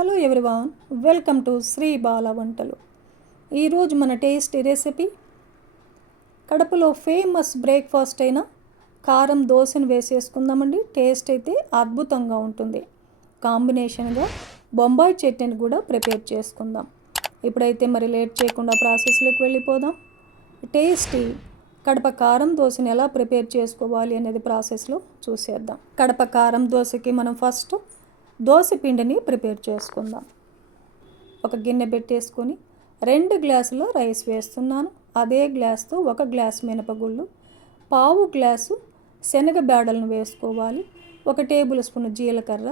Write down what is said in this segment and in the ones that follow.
Hello everyone, welcome to Shri Bala Vantalu. ఈరోజు మన tasty recipe కడపలో ఫేమస్ బ్రేక్ఫాస్ట్ అయిన కారం దోశను వేసేసుకుందామండి. టేస్ట్ అయితే అద్భుతంగా ఉంటుంది. కాంబినేషన్గా బొంబాయి చట్నీని కూడా ప్రిపేర్ చేసుకుందాం. ఇప్పుడైతే మరి లేట్ చేయకుండా ప్రాసెస్లోకి వెళ్ళిపోదాం. టేస్టీ కడప కారం దోశని ఎలా ప్రిపేర్ చేసుకోవాలి అనేది ప్రాసెస్లో చూసేద్దాం. కడప కారం దోశకి మనం ఫస్ట్ దోశ పిండిని ప్రిపేర్ చేసుకుందాం. ఒక గిన్నె పెట్టేసుకొని 2 గ్లాసుల రైస్ వేస్తున్నాను. అదే గ్లాస్తో 1 గ్లాసు మినపగుళ్ళు, పావు గ్లాసు శనగ బేడలను వేసుకోవాలి. 1 టేబుల్ స్పూన్ జీలకర్ర,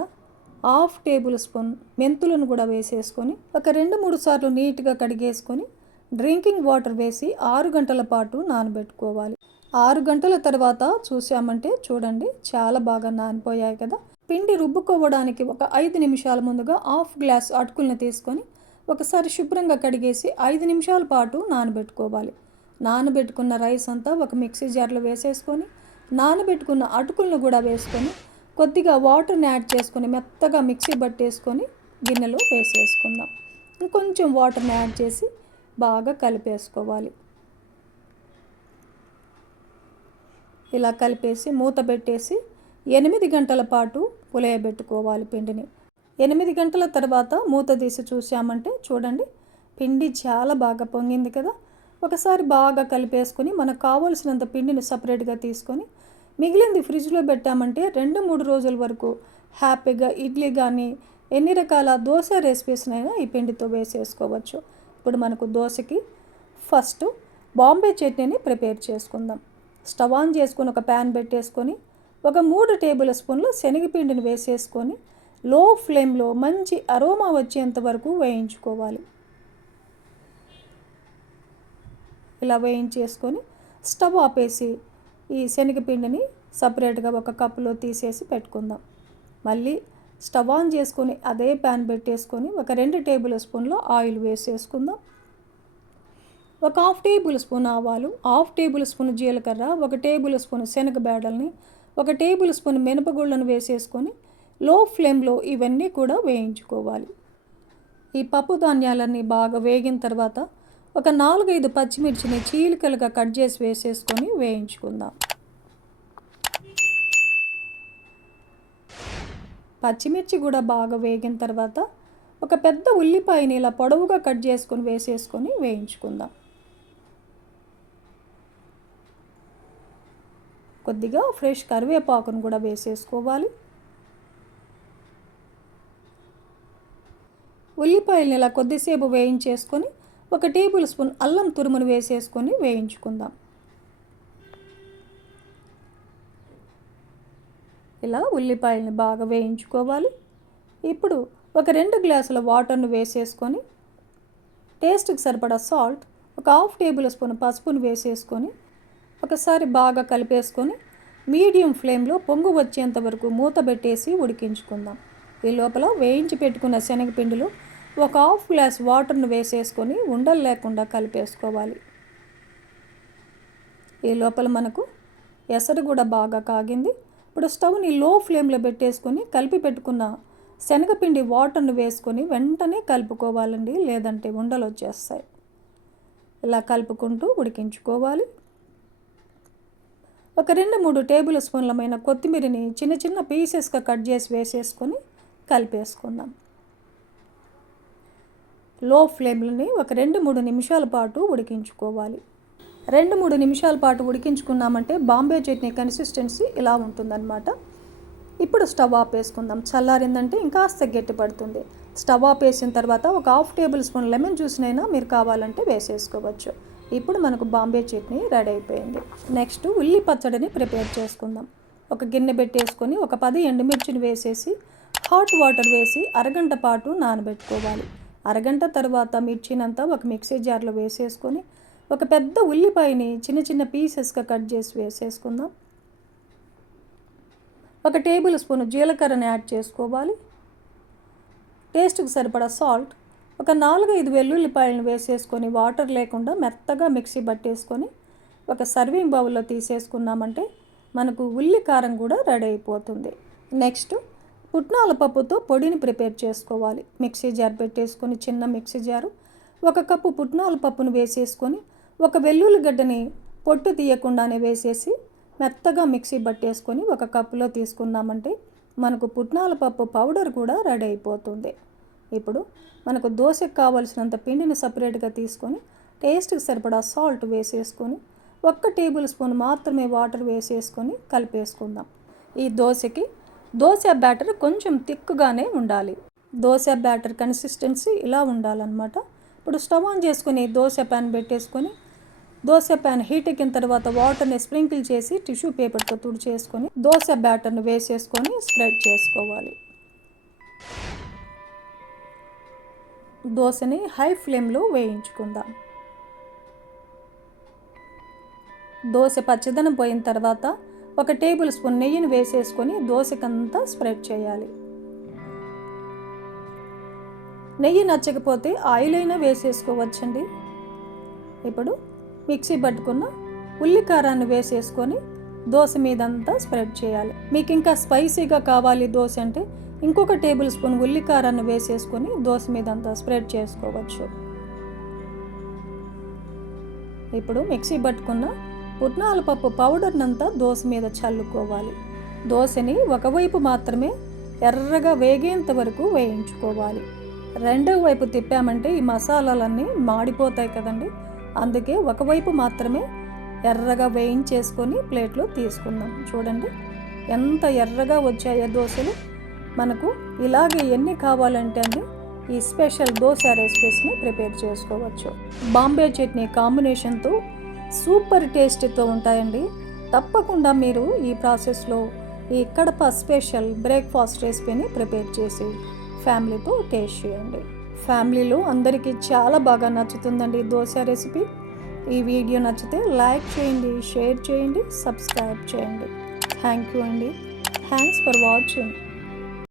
1/2 టేబుల్ స్పూన్ మెంతులను కూడా వేసేసుకొని ఒక 2-3 సార్లు నీట్గా కడిగేసుకొని డ్రింకింగ్ వాటర్ వేసి 6 గంటల పాటు నానబెట్టుకోవాలి. 6 గంటల తర్వాత చూసామంటే చూడండి చాలా బాగా నానిపోయాయి కదా. పిండి రుబ్బుకోవడానికి ఒక 5 నిమిషాల ముందుగా 1/2 గ్లాసు అటుకులను తీసుకొని ఒకసారి శుభ్రంగా కడిగేసి 5 నిమిషాల పాటు నానబెట్టుకోవాలి. నానబెట్టుకున్న రైస్ అంతా ఒక మిక్సీ జార్లో వేసేసుకొని నానబెట్టుకున్న అటుకులను కూడా వేసుకొని కొద్దిగా వాటర్ని యాడ్ చేసుకొని మెత్తగా మిక్సీ పట్టేసుకొని గిన్నెలో వేసేసుకుందాం. ఇంకొంచెం వాటర్ని యాడ్ చేసి బాగా కలిపేసుకోవాలి. ఇలా కలిపేసి మూత పెట్టేసి 8 గంటల పాటు పులియబెట్టుకోవాలి పిండిని. 8 గంటల తర్వాత మూత తీసి చూసామంటే చూడండి పిండి చాలా బాగా పొంగింది కదా. ఒకసారి బాగా కలిపేసుకొని మనకు కావాల్సినంత పిండిని సపరేట్గా తీసుకొని మిగిలింది ఫ్రిడ్జ్లో పెట్టామంటే 2-3 రోజుల వరకు హ్యాపీగా ఇడ్లీ కానీ ఎన్ని రకాల దోశ రెసిపీస్నైనా ఈ పిండితో వేసేసుకోవచ్చు. ఇప్పుడు మనకు దోశకి ఫస్ట్ బాంబే చట్నీని ప్రిపేర్ చేసుకుందాం. స్టవ్ ఆన్ చేసుకొని ఒక ప్యాన్ పెట్టేసుకొని ఒక 3 టేబుల్ స్పూన్లు శనగపిండిని వేసేసుకొని లో ఫ్లేమ్లో మంచి అరోమా వచ్చేంత వరకు వేయించుకోవాలి. ఇలా వేయించేసుకొని స్టవ్ ఆపేసి ఈ శనగపిండిని సపరేట్గా ఒక కప్పులో తీసేసి పెట్టుకుందాం. మళ్ళీ స్టవ్ ఆన్ చేసుకొని అదే ప్యాన్ పెట్టేసుకొని ఒక 2 టేబుల్ స్పూన్లు ఆయిల్ వేసేసుకుందాం. ఒక 1/2 టేబుల్ స్పూన్ ఆవాలు, 1/2 టేబుల్ స్పూన్ జీలకర్ర, 1 టేబుల్ స్పూన్ శనగ బేడల్ని, 1 టేబుల్ స్పూన్ మినపగుళ్ళను వేసేసుకొని లో ఫ్లేమ్లో ఇవన్నీ కూడా వేయించుకోవాలి. ఈ పప్పు ధాన్యాలన్నీ బాగా వేగిన తర్వాత ఒక 4-5 పచ్చిమిర్చిని చీలికలుగా కట్ చేసి వేసేసుకొని వేయించుకుందాం. పచ్చిమిర్చి కూడా బాగా వేగిన తర్వాత ఒక పెద్ద ఉల్లిపాయని ఇలా పొడవుగా కట్ చేసుకొని వేసేసుకొని వేయించుకుందాం. కొద్దిగా ఫ్రెష్ కరివేపాకును కూడా వేసేసుకోవాలి. ఉల్లిపాయలను ఇలా కొద్దిసేపు వేయించేసుకొని 1 టేబుల్ స్పూన్ అల్లం తురుమును వేసేసుకొని వేయించుకుందాం. ఇలా ఉల్లిపాయలని బాగా వేయించుకోవాలి. ఇప్పుడు ఒక 2 గ్లాసుల వాటర్ను వేసేసుకొని టేస్ట్కి సరిపడా సాల్ట్, ఒక 1/2 టేబుల్ స్పూన్ పసుపును వేసేసుకొని ఒకసారి బాగా కలిపేసుకొని మీడియం ఫ్లేమ్లో పొంగు వచ్చేంత వరకు మూత పెట్టేసి ఉడికించుకుందాం. ఈ లోపల వేయించి పెట్టుకున్న శనగపిండిలో ఒక 1/2 గ్లాస్ వాటర్ను వేసేసుకొని ఉండలు లేకుండా కలిపేసుకోవాలి. ఈ లోపల మనకు ఎసరు కూడా బాగా కాగింది. ఇప్పుడు స్టవ్ని లో ఫ్లేమ్లో పెట్టేసుకొని కలిపి పెట్టుకున్న శనగపిండి వాటర్ను వేసుకొని వెంటనే కలుపుకోవాలండి, లేదంటే ఉండలు వచ్చేస్తాయి. ఇలా కలుపుకుంటూ ఉడికించుకోవాలి. ఒక 2-3 టేబుల్ స్పూన్లమైన కొత్తిమీరని చిన్న చిన్న పీసెస్గా కట్ చేసి వేసేసుకొని కలిపేసుకుందాం. లో ఫ్లేమ్లోని ఒక 2-3 నిమిషాల పాటు ఉడికించుకోవాలి. 2-3 నిమిషాల పాటు ఉడికించుకున్నామంటే బాంబే చట్నీ కన్సిస్టెన్సీ ఇలా ఉంటుందన్నమాట. ఇప్పుడు స్టవ్ ఆపేసుకుందాం. చల్లారిందంటే ఇంకాస్త గట్టి పడుతుంది. స్టవ్ ఆపేసిన తర్వాత ఒక 1/2 టేబుల్ స్పూన్ లెమన్ జ్యూస్నైనా మీరు కావాలంటే వేసేసుకోవచ్చు. ఇప్పుడు మనకు బాంబే చట్నీ రెడీ అయిపోయింది. నెక్స్ట్ ఉల్లి పచ్చడిని ప్రిపేర్ చేసుకుందాం. ఒక గిన్నె పెట్టేసుకొని ఒక 10 ఎండుమిర్చిని వేసేసి హాట్ వాటర్ వేసి అరగంట పాటు నానబెట్టుకోవాలి. అరగంట తర్వాత మిర్చినంతా ఒక మిక్సీ జార్లో వేసేసుకొని ఒక పెద్ద ఉల్లిపాయని చిన్న చిన్న పీసెస్గా కట్ చేసి వేసేసుకుందాం. 1 టేబుల్ స్పూన్ జీలకర్రని యాడ్ చేసుకోవాలి. టేస్ట్కి సరిపడా సాల్ట్, ఒక 4-5 వెల్లుల్లిపాయలను వేసేసుకొని వాటర్ లేకుండా మెత్తగా మిక్సీ పట్టేసుకొని ఒక సర్వింగ్ బౌల్లో తీసేసుకున్నామంటే మనకు ఉల్లి కారం కూడా రెడీ అయిపోతుంది. నెక్స్ట్ పుట్నాల పప్పుతో పొడిని ప్రిపేర్ చేసుకోవాలి. మిక్సీ జార్ పెట్టేసుకొని, చిన్న మిక్సీ జారు, 1 కప్పు పుట్నాల పప్పును వేసేసుకొని, 1 వెల్లుల్లి గడ్డని పొట్టు తీయకుండానే వేసేసి మెత్తగా మిక్సీ పట్టేసుకొని 1 కప్పులో తీసుకున్నామంటే మనకు పుట్నాల పప్పు పౌడర్ కూడా రెడీ అయిపోతుంది. ఇప్పుడు మనకు దోశకు కావలసినంత పిండిని సపరేట్గా తీసుకొని టేస్ట్కి సరిపడా సాల్ట్ వేసేసుకొని 1 టేబుల్ స్పూన్ మాత్రమే వాటర్ వేసేసుకొని కలిపేసుకుందాం. ఈ దోశకి దోశ బ్యాటర్ కొంచెం థిక్గానే ఉండాలి. దోశ బ్యాటర్ కన్సిస్టెన్సీ ఇలా ఉండాలన్నమాట. ఇప్పుడు స్టవ్ ఆన్ చేసుకొని దోశ ప్యాన్ పెట్టేసుకొని, దోశ ప్యాన్ హీట్ ఎక్కిన తర్వాత వాటర్ని స్ప్రింకిల్ చేసి టిష్యూ పేపర్తో తుడిచేసుకొని దోశ బ్యాటర్ని వేసేసుకొని స్ప్రెడ్ చేసుకోవాలి. దోశని హై ఫ్లేమ్లో వేయించుకుందాం. దోశ పచ్చదనం పోయిన తర్వాత 1 టేబుల్ స్పూన్ నెయ్యిని వేసేసుకొని దోశకంతా స్ప్రెడ్ చేయాలి. నెయ్యి నచ్చకపోతే ఆయిల్ అయినా వేసేసుకోవచ్చండి. ఇప్పుడు మిక్సీ పట్టుకున్న ఉల్లికారాన్ని వేసేసుకొని దోశ మీదంతా స్ప్రెడ్ చేయాలి. మీకు ఇంకా స్పైసీగా కావాలి దోశ అంటే ఇంకొక టేబుల్ స్పూన్ ఉల్లికారాన్ని వేసేసుకొని దోశ మీదంతా స్ప్రెడ్ చేసుకోవచ్చు. ఇప్పుడు మిక్సీ పట్టుకున్న పుట్నాల పప్పు పౌడర్నంతా దోశ మీద చల్లుకోవాలి. దోశని ఒకవైపు మాత్రమే ఎర్రగా వేగేంత వరకు వేయించుకోవాలి. రెండవ వైపు తిప్పామంటే ఈ మసాలాలన్నీ మాడిపోతాయి కదండి. అందుకే ఒకవైపు మాత్రమే ఎర్రగా వేయించేసుకొని ప్లేట్లో తీసుకుందాం. చూడండి ఎంత ఎర్రగా వచ్చాయో దోశలు. మనకు ఇలాగే ఎన్ని కావాలంటే అండి ఈ స్పెషల్ దోశ రెసిపీస్ని ప్రిపేర్ చేసుకోవచ్చు. బాంబే చట్నీ కాంబినేషన్తో సూపర్ టేస్ట్తో ఉంటాయండి. తప్పకుండా మీరు ఈ ప్రాసెస్లో ఈ కడప స్పెషల్ బ్రేక్ఫాస్ట్ రెసిపీని ప్రిపేర్ చేసి ఫ్యామిలీతో టేస్ట్ చేయండి. ఫ్యామిలీలో అందరికీ చాలా బాగా నచ్చుతుందండి దోశ రెసిపీ. ఈ వీడియో నచ్చితే లైక్ చేయండి, షేర్ చేయండి, సబ్స్క్రైబ్ చేయండి. థ్యాంక్ యూ అండి. Thanks for watching.